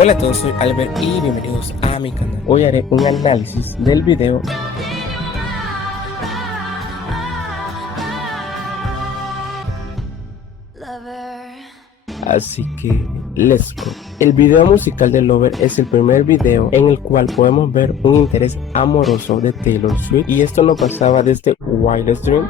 Hola a todos, soy Albert y bienvenidos a mi canal. Hoy haré un análisis del video así que let's go. El video musical de Lover es el primer video en el cual podemos ver un interés amoroso de Taylor Swift, y esto no pasaba desde Wildest Dream.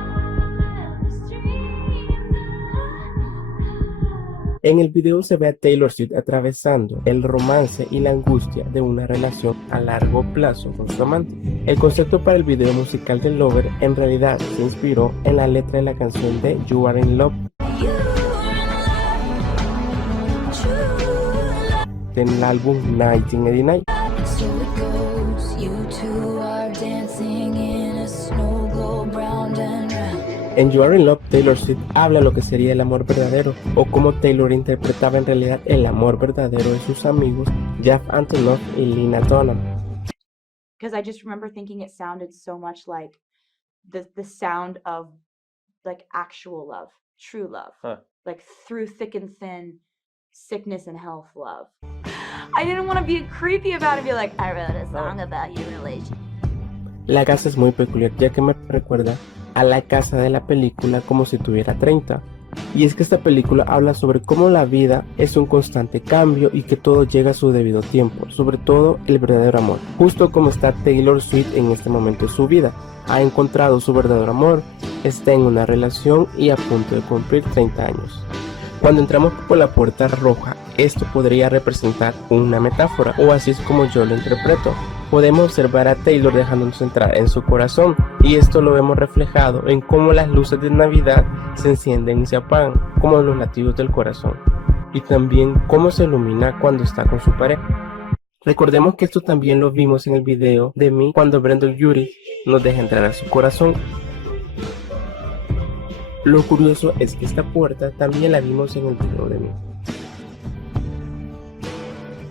En el video se ve a Taylor Swift atravesando el romance y la angustia de una relación a largo plazo con su amante. El concepto para el video musical de Lover en realidad se inspiró en la letra de la canción de You Are in Love del álbum 1989. En You Are in Love, Taylor Swift habla lo que sería el amor verdadero, o cómo Taylor interpretaba en realidad el amor verdadero de sus amigos Jeff Antonoff y Lena Dunham. Because I just remember thinking it sounded so much like the sound of like actual love, true love, like through thick and thin, sickness and health love. I didn't want to be creepy about it, be like, I wrote a song about your relation. La casa es muy peculiar, ya que me recuerda a la casa de la película Como si tuviera 30. Y es que esta película habla sobre cómo la vida es un constante cambio y que todo llega a su debido tiempo, sobre todo el verdadero amor. Justo como está Taylor Swift en este momento de su vida. Ha encontrado su verdadero amor, está en una relación y a punto de cumplir 30 años. Cuando entramos por la puerta roja, esto podría representar una metáfora, o así es como yo lo interpreto. Podemos observar a Taylor dejándonos entrar en su corazón, y esto lo vemos reflejado en cómo las luces de Navidad se encienden y se apagan, como los latidos del corazón, y también cómo se ilumina cuando está con su pareja. Recordemos que esto también lo vimos en el video de Me cuando Brendon Urie nos deja entrar a su corazón. Lo curioso es que esta puerta también la vimos en el video de Me.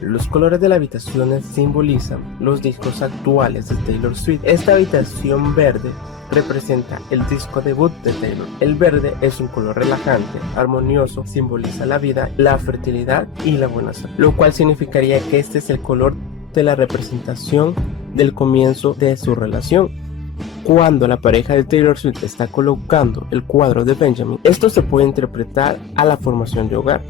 Los colores de la habitación simbolizan los discos actuales de Taylor Swift. Esta habitación verde representa el disco debut de Taylor. El verde es un color relajante, armonioso, simboliza la vida, la fertilidad y la buena salud, lo cual significaría que este es el color de la representación del comienzo de su relación. Cuando la pareja de Taylor Swift está colocando el cuadro de Benjamin, esto se puede interpretar a la formación de hogar,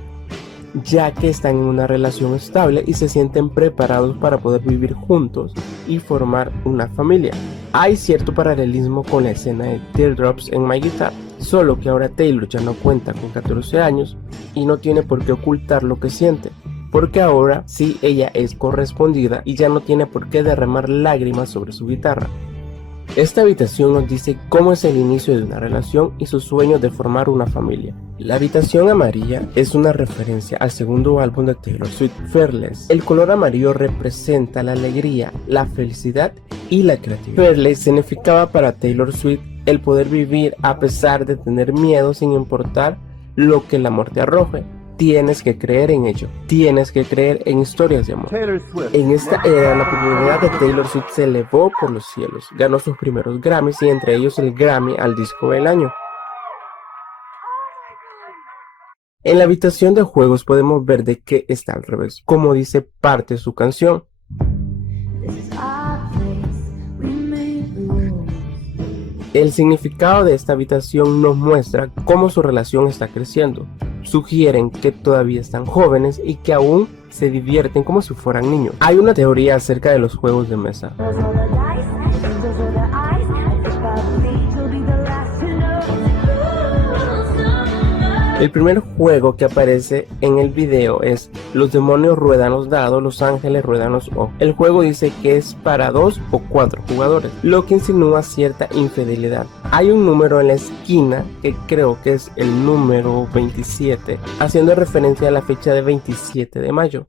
ya que están en una relación estable y se sienten preparados para poder vivir juntos y formar una familia. Hay cierto paralelismo con la escena de Teardrops en My Guitar, solo que ahora Taylor ya no cuenta con 14 años y no tiene por qué ocultar lo que siente, porque ahora sí ella es correspondida y ya no tiene por qué derramar lágrimas sobre su guitarra. Esta habitación nos dice cómo es el inicio de una relación y sus sueños de formar una familia. La habitación amarilla es una referencia al segundo álbum de Taylor Swift, Fearless. El color amarillo representa la alegría, la felicidad y la creatividad. Fearless significaba para Taylor Swift el poder vivir a pesar de tener miedo sin importar lo que el amor te arroje. Tienes que creer en ello, tienes que creer en historias de amor. En esta era la popularidad de Taylor Swift se elevó por los cielos, ganó sus primeros Grammys y entre ellos el Grammy al disco del año. En la habitación de juegos podemos ver de que está al revés, como dice parte de su canción. El significado de esta habitación nos muestra cómo su relación está creciendo. Sugieren que todavía están jóvenes y que aún se divierten como si fueran niños. Hay una teoría acerca de los juegos de mesa. El primer juego que aparece en el video es Los demonios ruedan los dados, los ángeles ruedan los ojos. El juego dice que es para 2 o 4 jugadores, lo que insinúa cierta infidelidad. Hay un número en la esquina que creo que es el número 27, haciendo referencia a la fecha de 27 de mayo.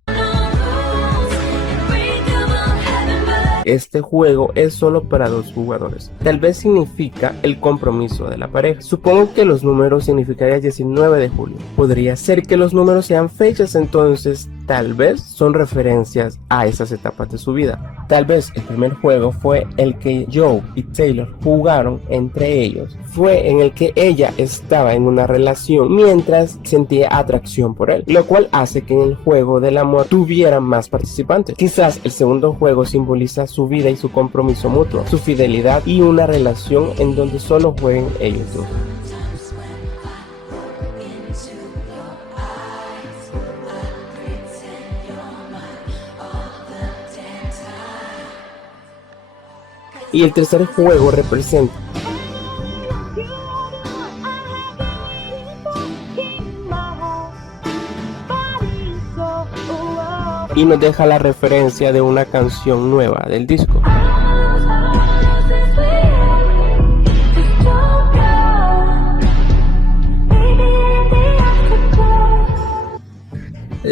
Este juego es solo para 2 jugadores. Tal vez significa el compromiso de la pareja. Supongo que los números significarían 19 de julio. Podría ser que los números sean fechas entonces tal vez son referencias a esas etapas de su vida. Tal vez el primer juego fue el que Joe y Taylor jugaron entre ellos. Fue en el que ella estaba en una relación mientras sentía atracción por él, lo cual hace que en el juego del amor tuvieran más participantes. Quizás el segundo juego simboliza su vida y su compromiso mutuo, su fidelidad y una relación en donde solo jueguen ellos dos. Y el tercer juego representa y nos deja la referencia de una canción nueva del disco.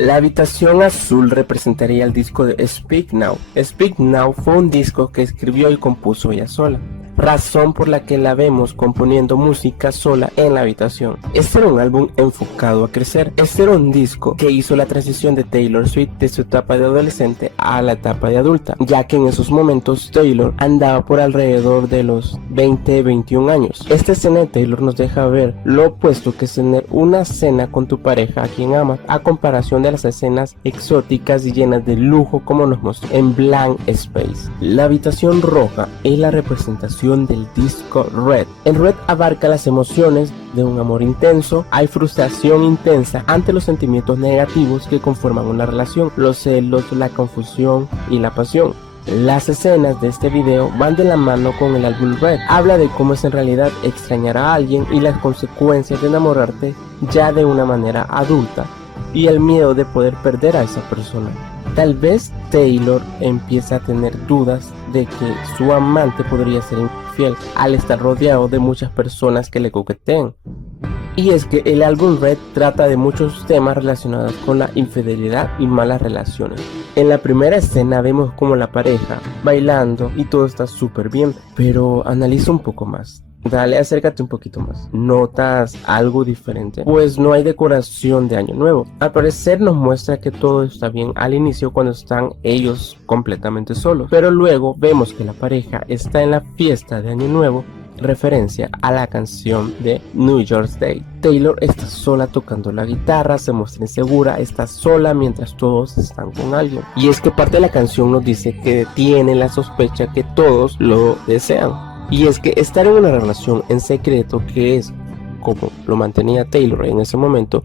La habitación azul representaría el disco de Speak Now. Speak Now fue un disco que escribió y compuso ella sola, razón por la que la vemos componiendo música sola en la habitación. Este era un álbum enfocado a crecer. Este era un disco que hizo la transición de Taylor Swift de su etapa de adolescente a la etapa de adulta, ya que en esos momentos Taylor andaba por alrededor de los 20-21 años. Esta escena de Taylor nos deja ver lo opuesto que es tener una cena con tu pareja a quien amas, a comparación de las escenas exóticas y llenas de lujo como nos mostró en Blank Space. La habitación roja es la representación del disco Red. El Red abarca las emociones de un amor intenso. Hay frustración intensa ante los sentimientos negativos que conforman una relación, los celos, la confusión y la pasión. Las escenas de este video van de la mano con el álbum Red. Habla de cómo es en realidad extrañar a alguien y las consecuencias de enamorarte ya de una manera adulta y el miedo de poder perder a esa persona. Tal vez Taylor empieza a tener dudas de que su amante podría ser infiel al estar rodeado de muchas personas que le coquetean. Y es que el álbum Red trata de muchos temas relacionados con la infidelidad y malas relaciones. En la primera escena vemos como la pareja bailando y todo está súper bien, pero analiza un poco más. Dale, acércate un poquito más. ¿Notas algo diferente? Pues no hay decoración de Año Nuevo. Al parecer nos muestra que todo está bien al inicio cuando están ellos completamente solos. Pero luego vemos que la pareja está en la fiesta de Año Nuevo, referencia a la canción de New Year's Day. Taylor está sola tocando la guitarra, se muestra insegura, está sola mientras todos están con alguien. Y es que parte de la canción nos dice que tiene la sospecha que todos lo desean. Y es que estar en una relación en secreto, que es como lo mantenía Taylor en ese momento,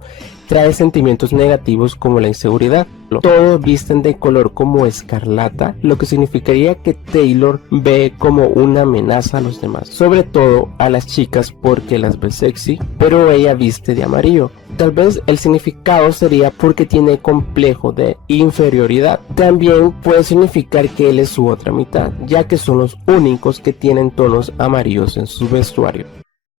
trae sentimientos negativos como la inseguridad. Todos visten de color como escarlata, lo que significaría que Taylor ve como una amenaza a los demás, sobre todo a las chicas porque las ve sexy, pero ella viste de amarillo. Tal vez el significado sería porque tiene complejo de inferioridad. También puede significar que él es su otra mitad, ya que son los únicos que tienen tonos amarillos en su vestuario.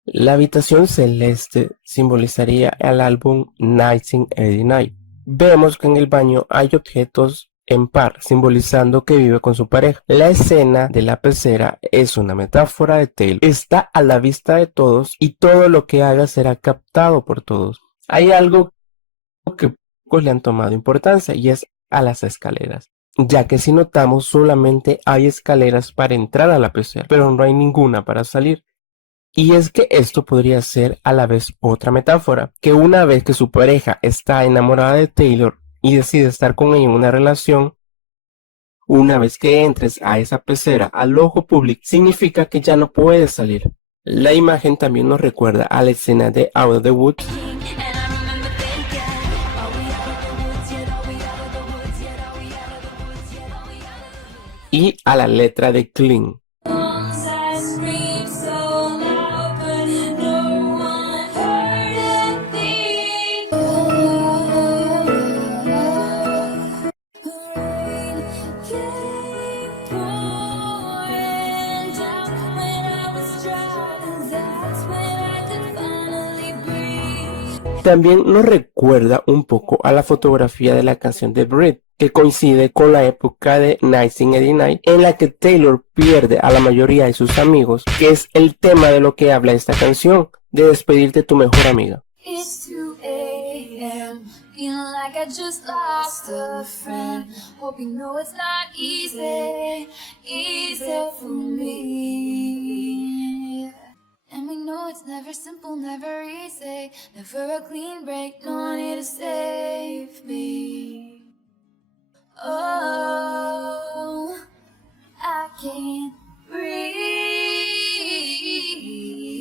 La habitación celeste simbolizaría el álbum 1989. Vemos que en el baño hay objetos en par, simbolizando que vive con su pareja. La escena de la pecera es una metáfora de Taylor. Está a la vista de todos y todo lo que haga será captado por todos. Hay algo que pocos le han tomado importancia y es a las escaleras, ya que si notamos solamente hay escaleras para entrar a la pecera, pero no hay ninguna para salir. Y es que esto podría ser a la vez otra metáfora, que una vez que su pareja está enamorada de Taylor y decide estar con ella en una relación, una vez que entres a esa pecera al ojo público, significa que ya no puedes salir. La imagen también nos recuerda a la escena de Out of the Woods y a la letra de Clean. También nos recuerda un poco a la fotografía de la canción de Breathe, que coincide con la época de 1989, en la que Taylor pierde a la mayoría de sus amigos, que es el tema de lo que habla esta canción, de despedirte de tu mejor amiga. Feeling like I just lost a friend. Hope you know it's not easy for me. And we know it's never simple, never easy. Never a clean break, no one here to save me. Oh, I can't breathe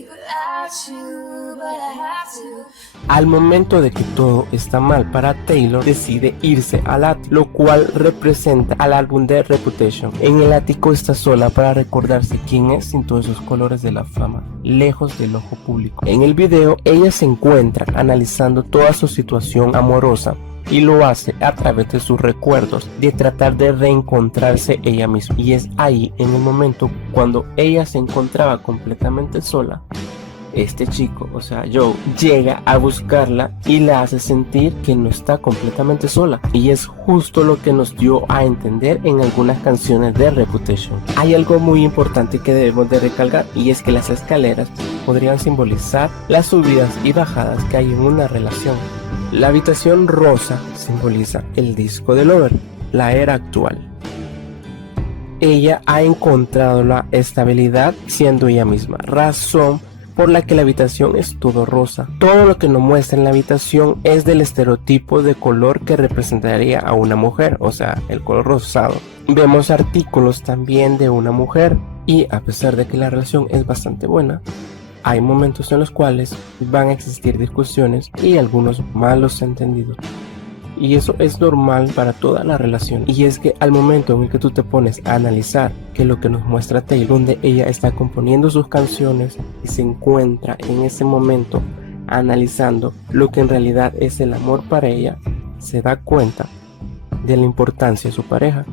without you, but I have to. Al momento de que todo está mal para Taylor, decide irse al ático, lo cual representa al álbum de Reputation. En el ático está sola para recordarse quién es sin todos esos colores de la fama, lejos del ojo público. En el video, ella se encuentra analizando toda su situación amorosa y lo hace a través de sus recuerdos, de tratar de reencontrarse ella misma. Y es ahí, en el momento cuando ella se encontraba completamente sola, este chico, o sea Joe, llega a buscarla y la hace sentir que no está completamente sola, y es justo lo que nos dio a entender en algunas canciones de Reputation. Hay algo muy importante que debemos de recalcar, y es que las escaleras podrían simbolizar las subidas y bajadas que hay en una relación. La habitación rosa simboliza el disco de Lover, la era actual. Ella ha encontrado la estabilidad siendo ella misma, razón por la que la habitación es todo rosa. Todo lo que nos muestra en la habitación es del estereotipo de color que representaría a una mujer, o sea, el color rosado. Vemos artículos también de una mujer, y a pesar de que la relación es bastante buena, hay momentos en los cuales van a existir discusiones y algunos malos entendidos. Y eso es normal para toda la relación. Y es que al momento en el que tú te pones a analizar que lo que nos muestra Taylor, donde ella está componiendo sus canciones y se encuentra en ese momento analizando lo que en realidad es el amor para ella, se da cuenta de la importancia de su pareja.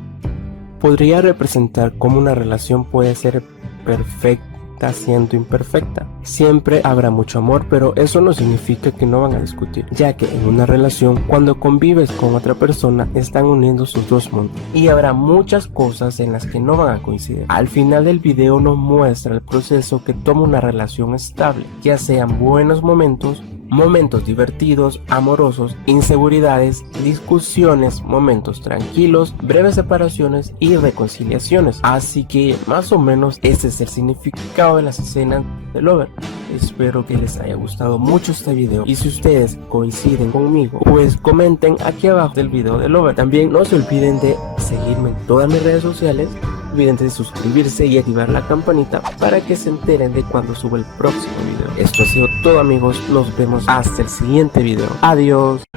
Podría representar cómo una relación puede ser perfecta siendo imperfecta. Siempre habrá mucho amor, pero eso no significa que no van a discutir, ya que en una relación, cuando convives con otra persona, están uniendo sus dos mundos y habrá muchas cosas en las que no van a coincidir. Al final del video nos muestra el proceso que toma una relación estable, ya sean buenos momentos, momentos divertidos, amorosos, inseguridades, discusiones, momentos tranquilos, breves separaciones y reconciliaciones. Así que más o menos ese es el significado de las escenas de Lover. Espero que les haya gustado mucho este video, y si ustedes coinciden conmigo, pues comenten aquí abajo del video de Lover. También no se olviden de seguirme en todas mis redes sociales. No olviden de suscribirse y activar la campanita para que se enteren de cuando suba el próximo video. Esto ha sido todo, amigos, nos vemos hasta el siguiente video. Adiós.